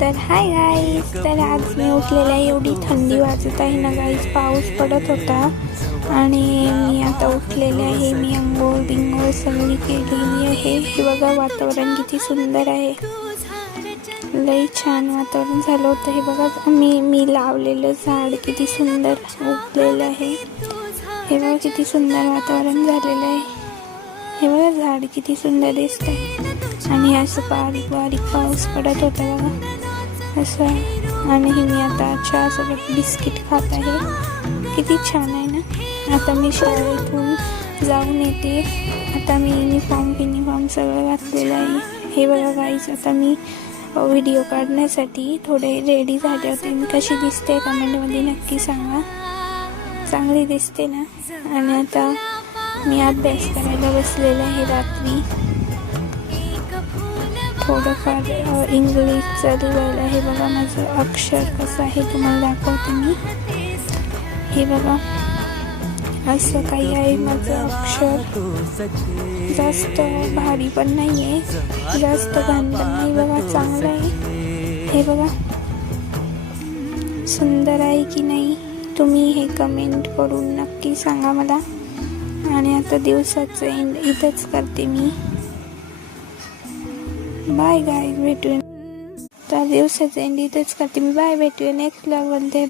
तर hi guys, तर आज मी उठलेला आहे. एवढी थंडी वाजत आहे ना गाईज, पाऊस पडत होता आणि मी आता उठलेले आहे. मी अंघोळ बिंघोळ सगळी केलेली आहे. हे बघा वातावरण किती सुंदर आहे, लई छान वातावरण झालं होतं. हे बघा मी लावलेलं झाड किती सुंदर उगलेलं आहे. हे बघा किती सुंदर वातावरण झालेलं आहे. हे बघा झाड किती सुंदर दिसत आहे आणि असं बारीक बारीक पाऊस पडत होता बघा असं. आणि मी आता चहासोबत बिस्किट खात आहे. किती छान आहे ना. आता मी शाळेतून जाऊन येते. आता मी युनिफॉर्म सगळं घातलेलं आहे. हे बघा गाईज, आता मी व्हिडिओ काढण्यासाठी थोडे रेडी झाले होते. मी कशी दिसते कमेंटमध्ये नक्की सांगा. चांगली दिसते ना. आणि आता मी अभ्यास करायला बसलेला आहे. रात्री थोडंफार इंग्लिश चालू आहे. बघा माझं अक्षर कसं आहे तुम्हाला दाखवते मी. हे बघा असं काही आहे माझं अक्षर. जास्त भारी पण नाही आहे, जास्त घाण पण नाही. बघा चांगलं आहे. हे बघा सुंदर आहे की नाही, तुम्ही हे कमेंट करून नक्की सांगा मला. आणि आता दिवसाचं एंड इथंच करते मी. बाय गाईज, भेटूया. तर दिवसाचं एंड इथंच करते मी. बाय, भेटूया नेक्स्ट व्लॉगमध्ये.